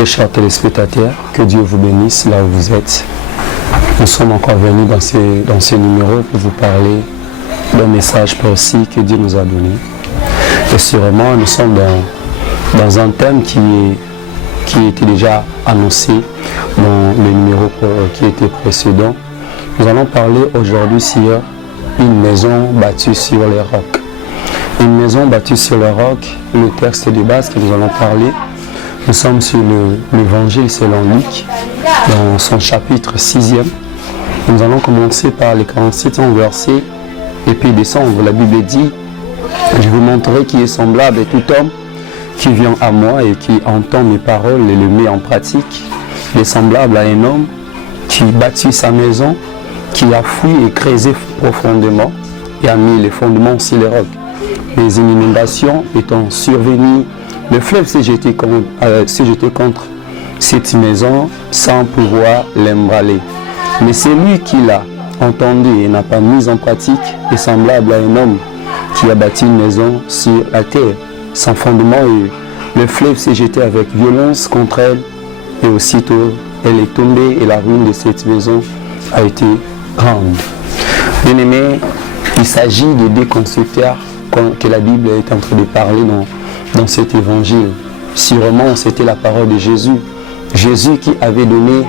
Très chers téléspectateurs, que Dieu vous bénisse là où vous êtes. Nous sommes encore venus dans ce numéro pour vous parler d'un message précis que Dieu nous a donné. Et sûrement, nous sommes dans un thème qui était déjà annoncé dans le numéro qui était précédent. Nous allons parler aujourd'hui sur une maison bâtie sur les rocs. Une maison bâtie sur les rocs, le texte de base que nous allons parler. Nous sommes sur l'évangile selon Luc, dans son chapitre 6e. Nous allons commencer par les 47e versets et puis descendre. La Bible dit: je vous montrerai qui est semblable à tout homme qui vient à moi et qui entend mes paroles et les met en pratique. Il est semblable à un homme qui bâtit sa maison, qui a fouillé et creusé profondément et a mis les fondements sur les rocs. Les inondations étant survenues, le fleuve s'est jeté contre cette maison sans pouvoir l'embraler. Mais celui qui l'a entendu et n'a pas mis en pratique est semblable à un homme qui a bâti une maison sur la terre, sans fondement, et le fleuve s'est jeté avec violence contre elle, et aussitôt elle est tombée et la ruine de cette maison a été grande. Bien-aimés, il s'agit de deux constructeurs que la Bible est en train de parler dans cet évangile. Sûrement, c'était la parole de Jésus. Jésus qui avait donné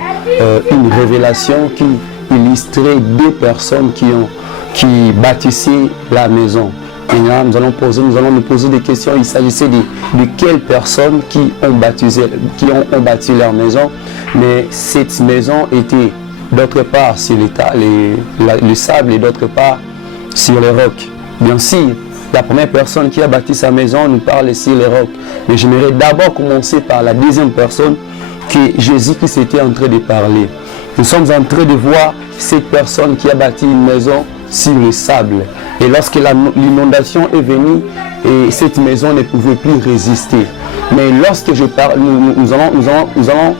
une révélation qui illustrait deux personnes qui bâtissaient la maison. Et là, nous allons nous poser des questions. Il s'agissait de quelles personnes qui ont bâti leur maison. Mais cette maison était d'autre part sur le sable et d'autre part sur les rocs. Bien sûr, la première personne qui a bâti sa maison nous parle sur les rocs. Mais j'aimerais d'abord commencer par la deuxième personne, qui est Jésus qui s'était en train de parler. Nous sommes en train de voir cette personne qui a bâti une maison sur le sable. Et lorsque l'inondation est venue, et cette maison ne pouvait plus résister. Mais lorsque je parle, nous allons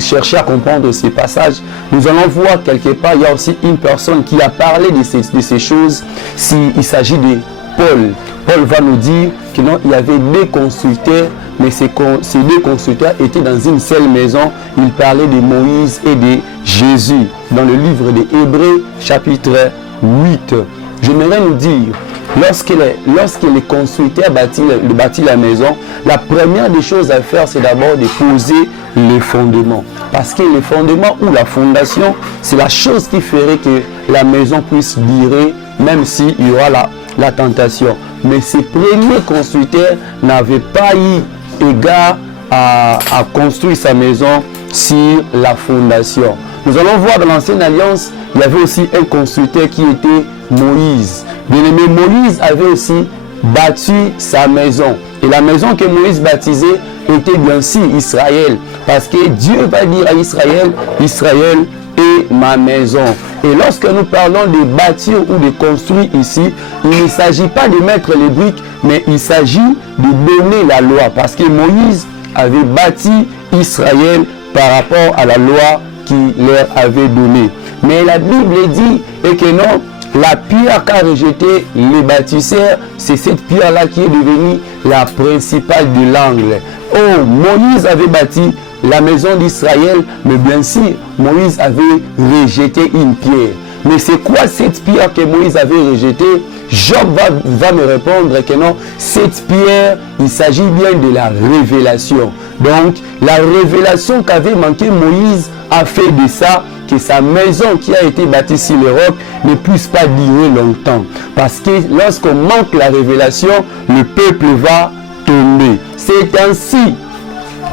chercher à comprendre ces passages. Nous allons voir quelque part, il y a aussi une personne qui a parlé de ces choses. S'il s'agit de Paul. Paul va nous dire que non, il y avait deux constructeurs, mais ces deux constructeurs étaient dans une seule maison. Il parlait de Moïse et de Jésus. Dans le livre des Hébreux, chapitre 8. J'aimerais nous dire, lorsque les constructeurs bâtit la maison, la première des choses à faire, c'est d'abord de poser les fondements. Parce que les fondements ou la fondation, c'est la chose qui ferait que la maison puisse durer, même s'il y aura la tentation. Mais ces premiers constructeurs n'avaient pas eu égard à construire sa maison sur la fondation. Nous allons voir dans l'Ancienne Alliance, il y avait aussi un constructeur qui était Moïse. Bien-aimé, Moïse avait aussi bâti sa maison. Et la maison que Moïse baptisait était bien sûr Israël. Parce que Dieu va dire à Israël, Israël est ma maison. Et lorsque nous parlons de bâtir ou de construire ici, il ne s'agit pas de mettre les briques, mais il s'agit de donner la loi. Parce que Moïse avait bâti Israël par rapport à la loi qu'il leur avait donnée. Mais la Bible dit et que non, la pierre qu'a rejeté les bâtisseurs, c'est cette pierre-là qui est devenue la principale de l'angle. Oh, Moïse avait bâti la maison d'Israël, mais bien sûr, Moïse avait rejeté une pierre. Mais c'est quoi cette pierre que Moïse avait rejetée? Job va me répondre que non, cette pierre, il s'agit bien de la révélation. Donc, la révélation qu'avait manqué Moïse a fait de ça que sa maison qui a été bâtie sur les rocs ne puisse pas durer longtemps. Parce que lorsqu'on manque la révélation, le peuple va tomber. C'est ainsi.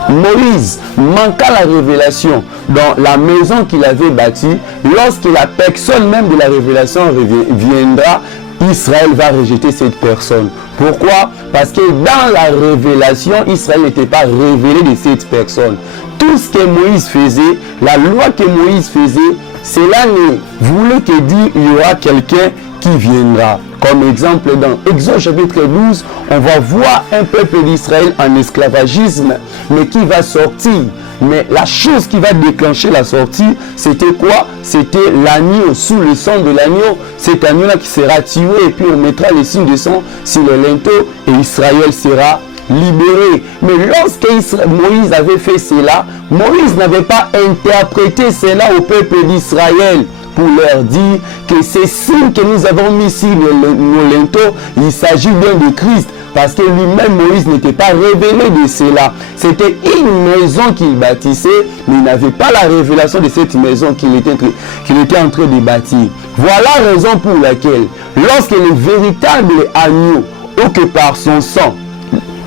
Moïse manqua la révélation dans la maison qu'il avait bâtie. Lorsque la personne même de la révélation viendra, Israël va rejeter cette personne. Pourquoi? Parce que dans la révélation, Israël n'était pas révélé de cette personne. Tout ce que Moïse faisait, la loi que Moïse faisait, cela ne voulait que dire qu'il y aura quelqu'un qui viendra. Comme exemple, dans Exode chapitre 12, on va voir un peuple d'Israël en esclavagisme, mais qui va sortir. Mais la chose qui va déclencher la sortie, c'était quoi? C'était l'agneau, sous le sang de l'agneau. Cet agneau-là qui sera tué, et puis on mettra les signes de sang sur le linteau, et Israël sera libérés. Mais lorsque Moïse avait fait cela, Moïse n'avait pas interprété cela au peuple d'Israël pour leur dire que ces signes que nous avons mis sur nos linteaux, il s'agit bien de Christ. Parce que lui-même, Moïse n'était pas révélé de cela. C'était une maison qu'il bâtissait, mais il n'avait pas la révélation de cette maison qu'il était en train de bâtir. Voilà la raison pour laquelle, lorsque le véritable agneau, ou que par son sang,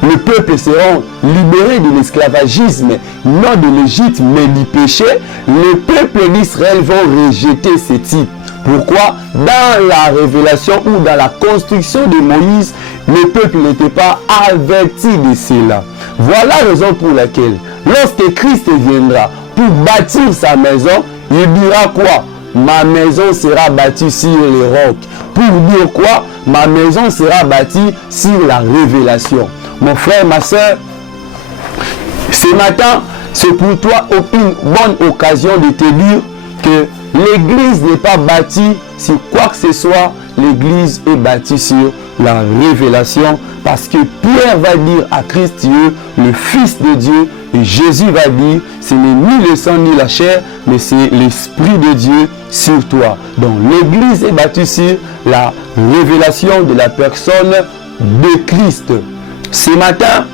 le peuple sera libéré de l'esclavagisme, non de l'Égypte, mais du péché, le peuple d'Israël va rejeter ce type. Pourquoi? Dans la révélation ou dans la construction de Moïse, le peuple n'était pas averti de cela. Voilà la raison pour laquelle, lorsque Christ viendra pour bâtir sa maison, il dira quoi? Ma maison sera bâtie sur les rocs. Pour dire quoi? Ma maison sera bâtie sur la révélation. Mon frère, ma soeur, ce matin, c'est pour toi une bonne occasion de te dire que l'église n'est pas bâtie sur quoi que ce soit. L'église est bâtie sur la révélation, parce que Pierre va dire à Christ Dieu, le Fils de Dieu, et Jésus va dire, ce n'est ni le sang ni la chair, mais c'est l'Esprit de Dieu sur toi. Donc l'église est bâtie sur la révélation de la personne de Christ. Ce matin,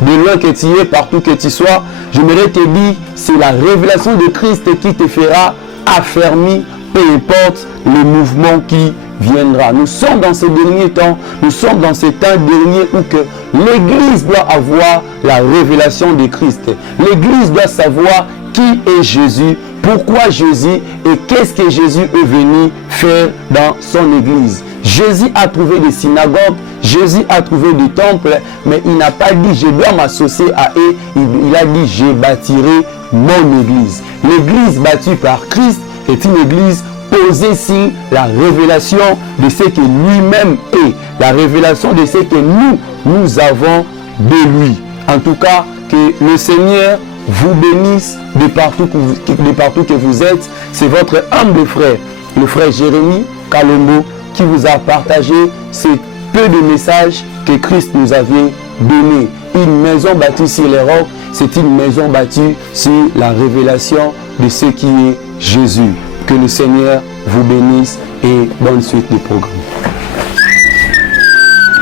de loin que tu es, partout que tu sois, j'aimerais te dire, c'est la révélation de Christ qui te fera affermir, peu importe le mouvement qui viendra. Nous sommes dans ces derniers temps, nous sommes dans ces temps derniers où que l'Église doit avoir la révélation de Christ. L'Église doit savoir qui est Jésus, pourquoi Jésus et qu'est-ce que Jésus est venu faire dans son Église. Jésus a trouvé des synagogues, Jésus a trouvé des temples, mais il n'a pas dit je dois m'associer à eux, il a dit je bâtirai mon Église. L'Église bâtie par Christ est une Église posée sur la révélation de ce que lui-même est, la révélation de ce que nous avons de lui. En tout cas, que le Seigneur vous bénisse de partout que vous êtes. C'est votre humble frère, le frère Jérémie Kalombo, qui vous a partagé ces peu de messages que Christ nous avait donnés. Une maison bâtie sur les rocs, c'est une maison bâtie sur la révélation de ce qui est Jésus. Que le Seigneur vous bénisse et bonne suite du programme.